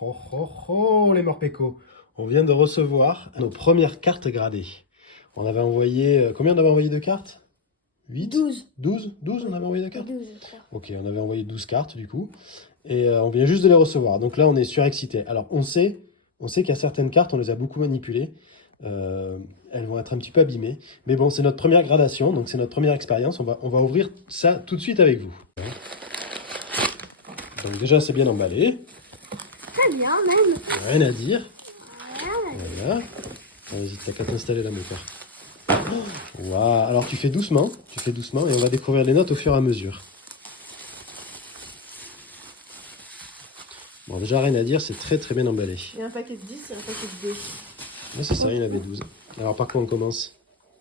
Oh, oh, oh, les morpécos. On vient de recevoir nos premières cartes gradées. On avait envoyé... combien on avait envoyé de cartes? 8? 12. 12? 12 on avait envoyé de cartes? 12, je crois. Ok, on avait envoyé 12 cartes du coup. Et on vient juste de les recevoir. Donc là, on est surexcité. Alors, on sait qu'il y a certaines cartes, on les a beaucoup manipulées. Elles vont être un petit peu abîmées. Mais bon, c'est notre première gradation, donc c'est notre première expérience. On va ouvrir ça tout de suite avec vous. Donc déjà, c'est bien emballé. Très bien, même. Rien à dire. Voilà. Voilà. Vas-y, t'as qu'à t'installer là, mon cœur. Waouh. Alors, tu fais doucement et on va découvrir les notes au fur et à mesure. Bon, déjà, rien à dire, c'est très très bien emballé. Il y a un paquet de 10 et un paquet de 2. Ouais, c'est ça, il y en avait 12. Alors, par quoi on commence?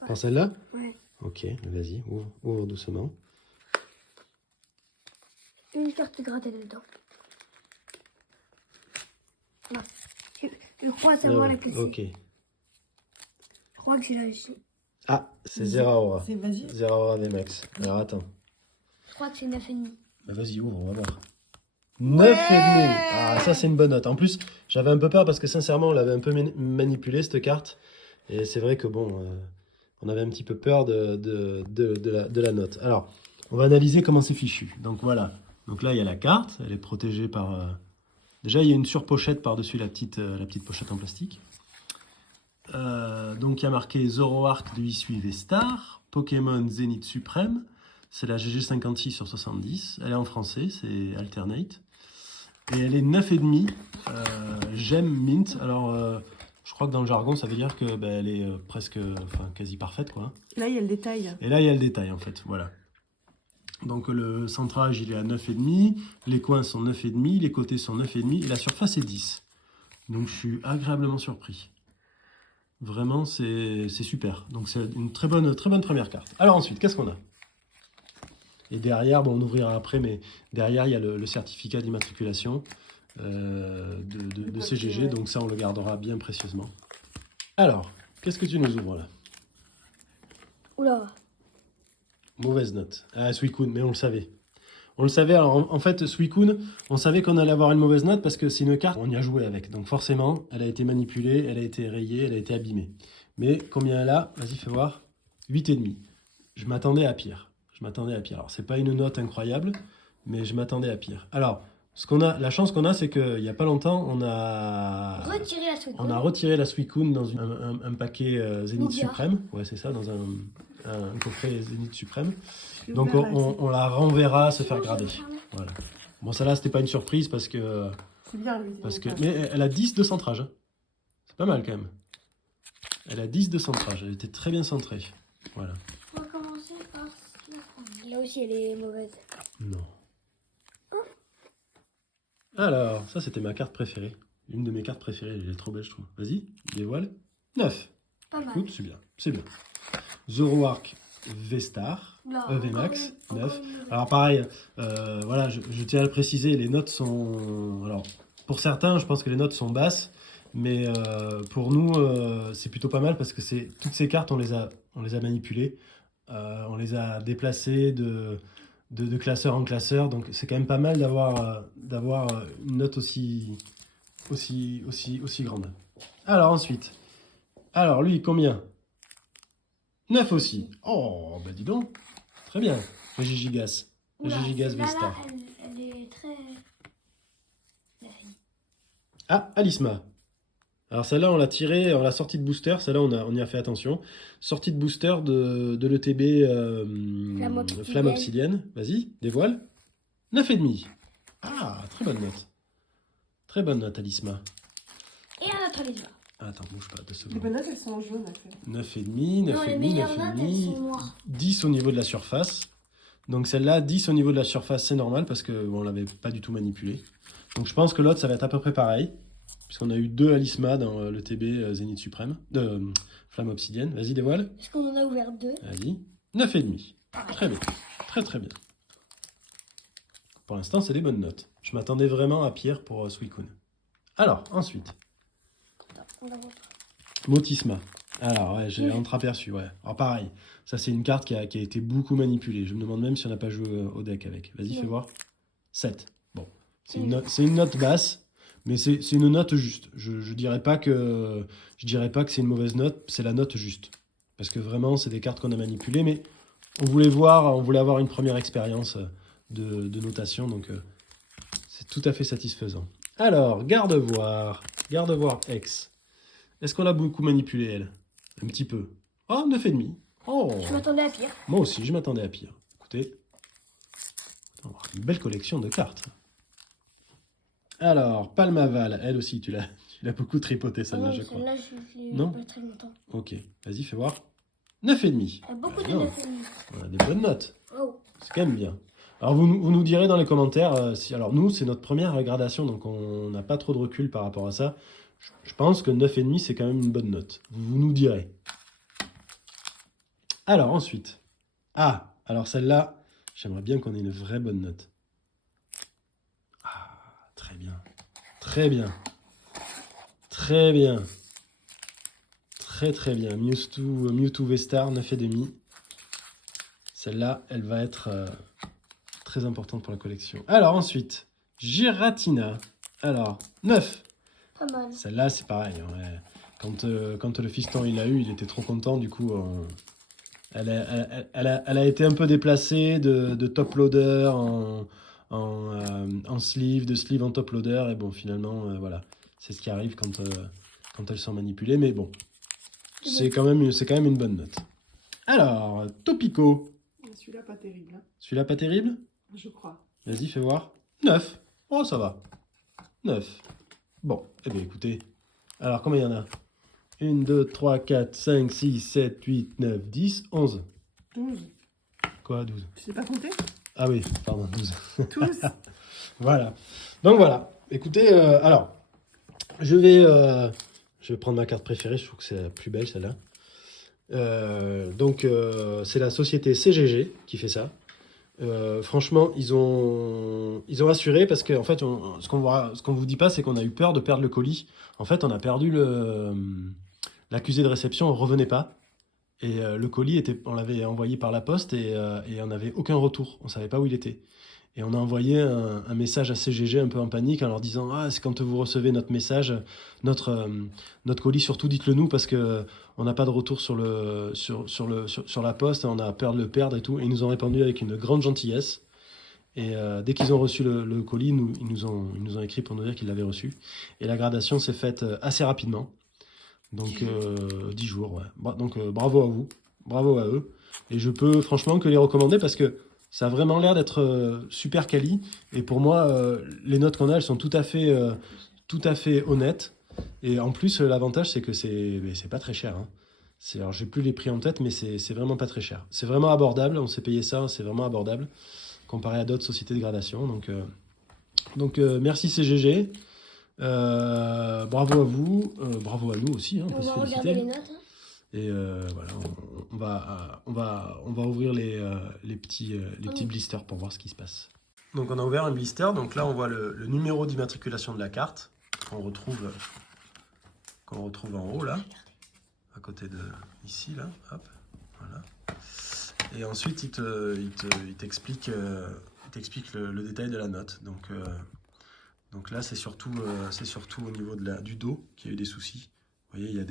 Par celle-là? Ouais. Ok, vas-y, ouvre doucement. Une carte gradée dedans. Là. Je crois savoir la classer. Ok. Je crois que c'est là ici. Ah, c'est Zeraora. C'est vas-y. Zeraora VMAX. Alors, attends. Je crois que c'est 9,5. Bah, vas-y, ouvre, on va voir. 9,5. Ah, ça, c'est une bonne note. En plus, j'avais un peu peur parce que, sincèrement, on l'avait un peu manipulé, cette carte. Et c'est vrai que, bon, on avait un petit peu peur de la note. Alors, on va analyser comment c'est fichu. Donc, voilà. Donc là, il y a la carte. Elle est protégée par... Déjà, il y a une surpochette par-dessus la petite pochette en plastique. Donc, il y a marqué Zoroark de Hisui V-Star, Pokémon Zénith Suprême. C'est la GG56 sur 70. Elle est en français, c'est Alternate. Et elle est 9,5. Gemme Mint. Alors, je crois que dans le jargon, ça veut dire que elle est presque, quasi parfaite, quoi. Là, il y a le détail. Et là, il y a le détail, en fait. Voilà. Donc, le centrage, il est à 9,5. Les coins sont 9,5. Les côtés sont 9,5. Et la surface est 10. Donc, je suis agréablement surpris. Vraiment, c'est super. Donc, c'est une très bonne première carte. Alors, ensuite, qu'est-ce qu'on a? Et derrière, bon, on ouvrira après, mais derrière, il y a le certificat d'immatriculation de CGG. Ouais. Donc, ça, on le gardera bien précieusement. Alors, qu'est-ce que tu nous ouvres là? Oula. Mauvaise note. Ah, Suicune, mais on le savait. On le savait. Alors, en fait, Suicune, on savait qu'on allait avoir une mauvaise note parce que c'est une carte, on y a joué avec. Donc, forcément, elle a été manipulée, elle a été rayée, elle a été abîmée. Mais combien elle a? Vas-y, fais voir. 8,5. Je m'attendais à pire. Alors, c'est pas une note incroyable, mais je m'attendais à pire. Alors, la chance qu'on a, c'est qu'il n'y a pas longtemps, on a retiré la Suicune dans un paquet Zénith Lugia. Suprême. Ouais, c'est ça, dans un coffret Zénith Suprême. Donc, on la renverra se faire grader. Voilà. Bon, celle-là, c'était pas une surprise parce que... C'est bien, lui. Mais elle a 10 de centrage. Hein. C'est pas mal, quand même. Elle a 10 de centrage. Elle était très bien centrée. Voilà. On va commencer par la première. Là aussi, elle est mauvaise. Non. Alors, ça, c'était ma carte préférée. Une de mes cartes préférées. Elle est trop belle, je trouve. Vas-y, dévoile. 9. Pas mal. Écoute, c'est bien. C'est bien. Zoroark V-Star. Là, VMAX, encore 9. une mauvaise. Alors, pareil, voilà, je tiens à le préciser, les notes sont... Alors, pour certains, je pense que les notes sont basses. Mais pour nous, c'est plutôt pas mal parce que toutes ces cartes, on les a manipulées. On les a déplacées de classeur en classeur. Donc, c'est quand même pas mal d'avoir une note aussi grande. Alors, ensuite. Alors, lui, combien? 9 aussi. Oh, bah dis donc. Très bien. Régigigas. Oula, Régigigas celle-là, V-Star. là, elle est très... Ah, Alisma. Alors celle-là, on l'a tirée, on l'a sortie de booster. Celle-là, on y a fait attention. Sortie de booster de l'ETB Flamme Obsidienne. Vas-y, dévoile. 9,5. Ah, très bonne note. Très bonne note, Alisma. Et un autre les Attends, bouge pas, 2 Les secondes. bonnes notes, elles sont en jaune, après. 9,5, Non, les 9,5, meilleures notes, elles 9,5. sont noires. 10 au niveau de la surface. Donc celle-là, 10 au niveau de la surface, c'est normal parce qu'on ne l'avait pas du tout manipulée. Donc je pense que l'autre, ça va être à peu près pareil. Puisqu'on a eu 2 Alisma dans le TB Zénith Suprême, de Flamme Obsidienne. Vas-y, dévoile. Est-ce qu'on en a ouvert 2? Vas-y. 9,5. Très bien. Très très bien. Pour l'instant, c'est des bonnes notes. Je m'attendais vraiment à pire pour Suicune. Alors, ensuite. On la montre. Motisma. Alors, ouais, j'ai entreaperçu, ouais. Alors, pareil, ça, c'est une carte qui a été beaucoup manipulée. Je me demande même si on n'a pas joué au deck avec. Vas-y, fais voir. 7. Bon, c'est une note basse, Mais c'est une note juste. Je dirais pas que c'est une mauvaise note, c'est la note juste. Parce que vraiment, c'est des cartes qu'on a manipulées, mais on voulait avoir une première expérience de notation, donc c'est tout à fait satisfaisant. Alors, Gardevoir X. Est-ce qu'on l'a beaucoup manipulé, elle? Un petit peu. Oh, 9,5. Oh. Je m'attendais à pire. Moi aussi, je m'attendais à pire. Écoutez, on va avoir une belle collection de cartes. Alors, Palmaval, elle aussi, tu l'as beaucoup tripoté, celle-là, je crois. Celle-là, je l'ai Non pas très longtemps. Ok, vas-y, fais voir. 9,5. Il y a beaucoup de non. 9,5. On a des bonnes notes. Oh. C'est quand même bien. Alors, vous nous direz dans les commentaires, alors nous, c'est notre première gradation, donc on n'a pas trop de recul par rapport à ça. Je pense que 9,5, c'est quand même une bonne note. Vous nous direz. Alors, ensuite. Ah, alors celle-là, j'aimerais bien qu'on ait une vraie bonne note. Ah, très bien. Très bien. Très bien. Très très bien. Mewtwo V-Star, 9,5. Celle-là, elle va être très importante pour la collection. Alors ensuite, Giratina. Alors, 9. Pas mal. Celle-là, c'est pareil. Ouais. Quand le fiston il l'a eu, il était trop content. Du coup, elle a été un peu déplacée de top loader en sleeve, de sleeve en top loader. Et bon, finalement, voilà. C'est ce qui arrive quand elles sont manipulées. Mais bon, c'est quand même une bonne note. Alors, Topico. Celui-là, pas terrible. Hein. Celui-là, pas terrible? Je crois. Vas-y, fais voir. 9. Oh, ça va. 9. Bon, eh bien, écoutez. Alors, combien il y en a? 1, 2, 3, 4, 5, 6, 7, 8, 9, 10, 11. 12. Quoi, 12? Tu sais pas compter? Ah oui, pardon, 12. 12. Voilà. Donc, voilà. Écoutez, alors, je vais prendre ma carte préférée. Je trouve que c'est la plus belle, celle-là. C'est la société CGG qui fait ça. Franchement, ils ont assuré parce que en fait, ce qu'on vous dit pas, c'est qu'on a eu peur de perdre le colis. En fait, on a perdu l'accusé de réception, on revenait pas. Et le colis on l'avait envoyé par la poste et on n'avait aucun retour. On savait pas où il était. Et on a envoyé un message à CGG un peu en panique en leur disant ah, c'est quand vous recevez notre message, notre colis, surtout dites-le nous parce que on n'a pas de retour sur la poste, on a peur de le perdre et tout. Et ils nous ont répondu avec une grande gentillesse. Et dès qu'ils ont reçu le colis, ils nous ont écrit pour nous dire qu'ils l'avaient reçu. Et la gradation s'est faite assez rapidement. Donc 10 jours, ouais. Donc bravo à vous, bravo à eux. Et je peux franchement que les recommander parce que ça a vraiment l'air d'être super quali. Et pour moi, les notes qu'on a, elles sont tout à fait honnêtes. Et en plus, l'avantage, c'est que c'est pas très cher. Hein. Alors, j'ai plus les prix en tête, mais c'est vraiment pas très cher. C'est vraiment abordable. On s'est payé ça, c'est vraiment abordable comparé à d'autres sociétés de gradation. Donc merci CGG. Bravo à vous. Bravo à nous aussi. Hein, On va regarder les notes. Hein. Et voilà, on va ouvrir les petits blisters pour voir ce qui se passe. Donc on a ouvert un blister, donc là on voit le numéro d'immatriculation de la carte qu'on retrouve en haut là, à côté de ici là, hop, voilà. Et ensuite il t'explique le détail de la note. Donc là c'est surtout au niveau du dos qu'il y a eu des soucis. Vous voyez, il y a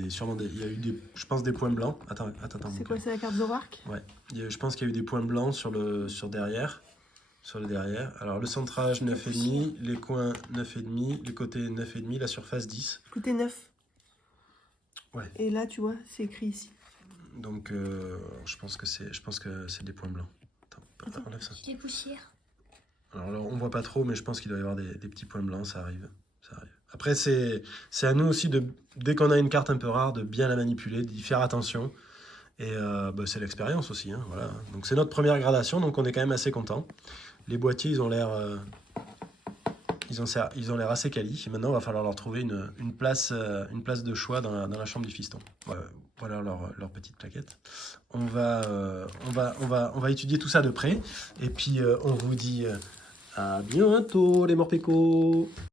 eu je pense des points blancs. Attends. C'est quoi, c'est la carte Zoroark? Ouais. Je pense qu'il y a eu des points blancs sur le derrière. Alors le centrage 9,5, les coins 9,5, les côtés 9,5, la surface 10. Côté 9. Ouais. Et là, tu vois, c'est écrit ici. Donc je pense que c'est des points blancs. Attends, enlève ça. C'est des poussières. Alors là, on voit pas trop, mais je pense qu'il doit y avoir des petits points blancs, ça arrive. Après, c'est à nous aussi, dès qu'on a une carte un peu rare, de bien la manipuler, d'y faire attention. Et c'est l'expérience aussi. Hein, voilà. Donc c'est notre première gradation, donc on est quand même assez content. Les boîtiers, ils ont l'air assez quali. Maintenant, il va falloir leur trouver une place de choix dans la chambre du fiston. Voilà leur petite plaquette. On va étudier tout ça de près. Et puis, on vous dit à bientôt, les morpécos.